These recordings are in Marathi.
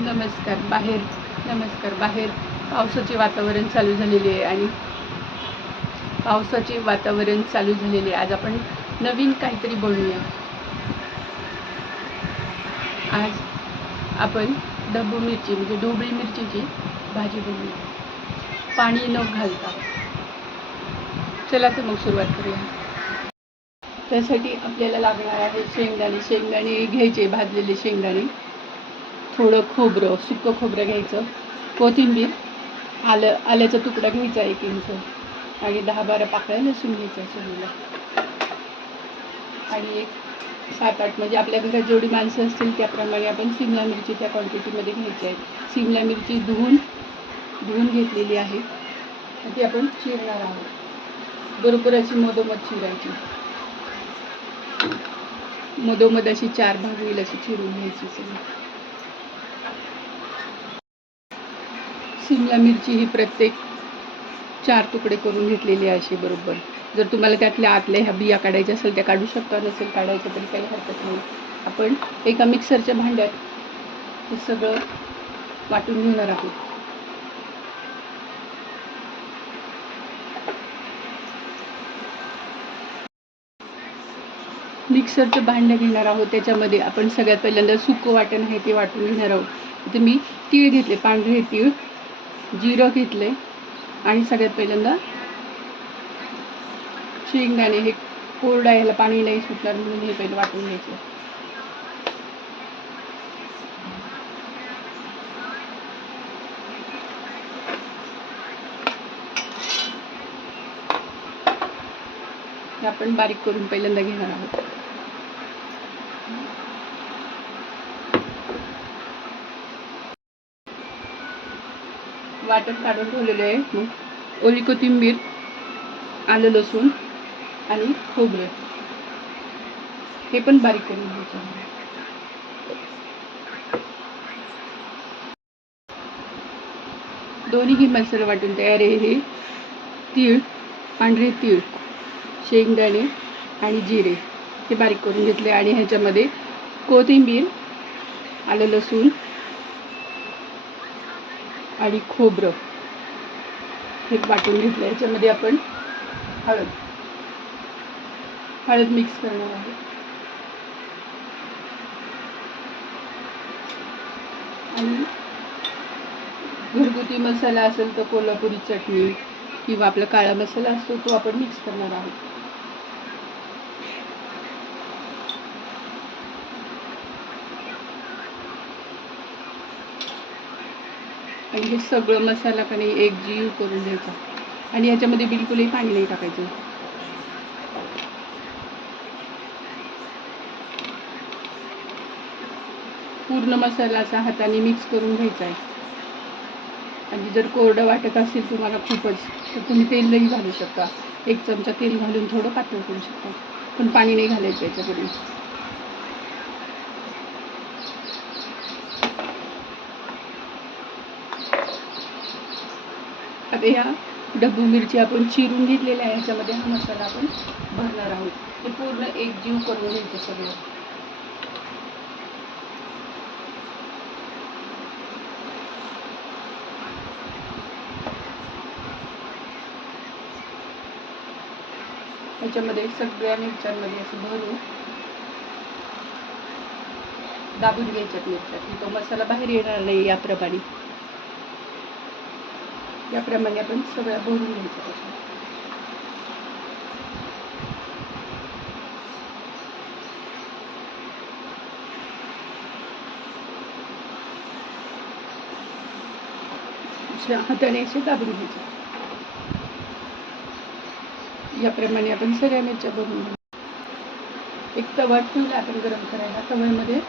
नमस्कार बाहेर. नमस्कार बाहेर. पावसाचे वातावरण चालू झालेले आहे आणि पावसाचे वातावरण चालू झालेले आहे. आज आपण नवीन काहीतरी बोलूया. आज आपण डब्बू मिरची म्हणजे ढोबळी मिरचीची भाजी बनवूया पाणी न घालता. चला तर मग सुरुवात करूया. त्यासाठी आपल्याला लागणार आहे शेंगदाणे. शेंगदाणे घ्यायचे भाजलेले शेंगदाणे. थोडं खोबरं सुकं खोबरं घ्यायचं. कोथिंबीर आलं आल्याचा तुकडा घ्यायचा एक इंच. आणि दहा बारा पाकळ्या लसूण घ्यायचा सोडूला आणि एक सात आठ म्हणजे आपल्या घरात जेवढी माणसं असतील त्याप्रमाणे आपण सिमला मिरची त्या क्वांटिटीमध्ये घ्यायची आहे. सिमला मिरची धुवून धुवून घेतलेली आहे. ती आपण चिरणार आहोत. बरोबर अशी मधोमध चिरायची. मधोमध अशी चार भाग होईल अशी चिरून घ्यायची सगळी. सिमला मिरची ही प्रत्येक चार तुकडे करून घेतलेली आहे अशी बरोबर. जर तुम्हाला त्यातल्या आतल्या ह्या बिया काढायच्या असेल त्या काढू शकता नसेल काढायचं तरी काही हरकत नाही. आपण एका मिक्सरच्या भांड्यात हे सगळं वाटून घेणार आहोत. मिक्सरचं भांडं घेणार आहोत त्याच्यामध्ये आपण सगळ्यात पहिल्यांदा सुकं वाटण आहे ते वाटून घेणार आहोत. इथे मी तीळ घेतले पांढरे तीळ. जिरं घेतले. आणि सगळ्यात पहिल्यांदा शेंगदाणे हे कोरडा ह्याला पाणी नाही सुटणार म्हणून हे पहिलं वाटून घ्यायचं. हे आपण बारीक करून पहिल्यांदा घेणार आहोत. वाटण काढून ठेवलेलं आहे. मग ओली कोथिंबीर आलं लसूण आणि खोबरं. हे पण बारीक करून घ्यायचं दोन्हीही मसाले वाटून तयार आहे हे. तीळ पांढरे तीळ शेंगदाणे आणि जिरे हे बारीक करून घेतले आणि ह्याच्यामध्ये कोथिंबीर आलं लसूण आणि खोबरं. हे वाटून घेतलं याच्यामध्ये आपण हळद. हळद मिक्स करणार आहे आणि घरगुती मसाला असेल तर कोल्हापुरी चटणी किंवा आपला काळा मसाला असतो तो आपण मिक्स करणार आहोत. आणि हे सगळं मसाला का नाही एक जीव करून द्यायचा. आणि याच्यामध्ये बिलकुलही पाणी नाही टाकायचं. पूर्ण मसाला असा हाताने मिक्स करून घ्यायचा आहे. आणि जर कोरडं वाटत असेल तुम्हाला खूपच तर तुम्ही तेलही घालू शकता. एक चमचा तेल घालून थोडं पातळ करू शकता. पण पाणी नाही घालायचं याच्यापूर्वी. आता ह्या डब्बू मिरची आपण चिरून घेतलेल्या आहे. याच्यामध्ये हा मसाला आपण भरणार आहोत. ते पूर्ण एक जीव करून घ्यायचं सगळं. ह्याच्यामध्ये सगळ्या मिरच्यांमध्ये असं भरून दाबून घ्यायच्यात मिरच्या. तो मसाला बाहेर येणार नाही याप्रमाणे. याप्रमाणे आपण सगळ्या भरून घ्यायचं त्याच्यात. हाताने असे दाबून घ्यायचे. याप्रमाणे आपण सगळ्या मिरच्या भरून एक तवा ठेवला आपण गरम करायला. तव्यामध्ये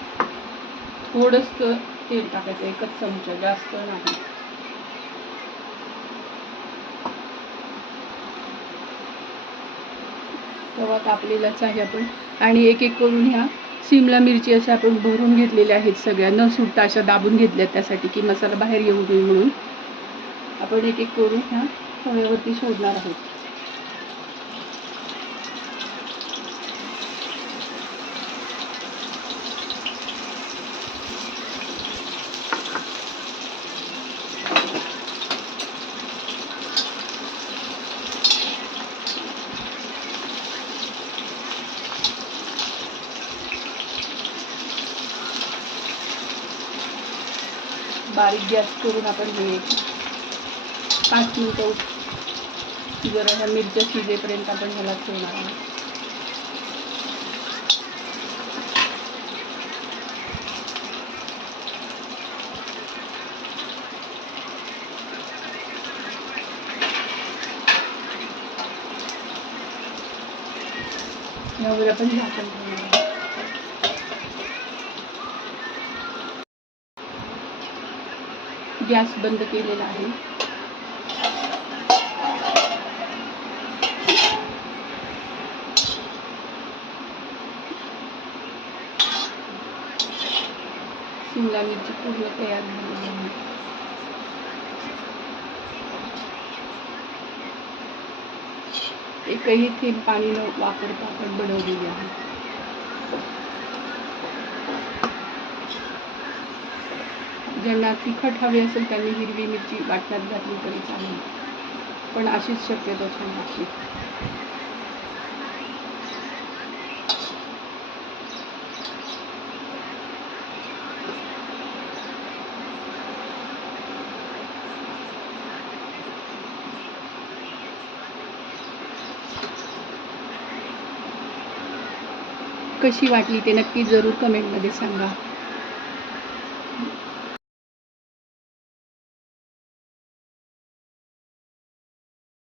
थोडंसं तेल टाकायचं. एकच चमचा. जास्त नाही. रवा तापलेलाच आहे आपण आणि एक एक करून ह्या सिमला मिरची अशा आपण भरून घेतलेल्या आहेत सगळ्या. न सुटता अशा दाबून घेतल्या त्यासाठी की मसाला बाहेर येऊ नये म्हणून. आपण एक एक करून ह्या तव्यावरती सोडणार आहोत. बारीक गॅस करून आपण हे पाच मिनटं जरा ह्या मिरच्या शिजेपर्यंत आपण ह्याला ठेवणार आहोत. यावर आपण झाकण ठेवणार गॅस बंद केलेला आहे. शिमला मिरची पूर्ण तयार झालेली आहे. एकही थेंब पाणी न वापरता आपण बनवलेली आहे. ज्यांना तिखट हवे असेल त्यांनी हिरवी मिरची वाटण्यात घातली तरी चालेल. पण अशीच शक्यतो छान लागते. कशी वाटली ते नक्की ज़रूर कमेंटमध्ये सांगा.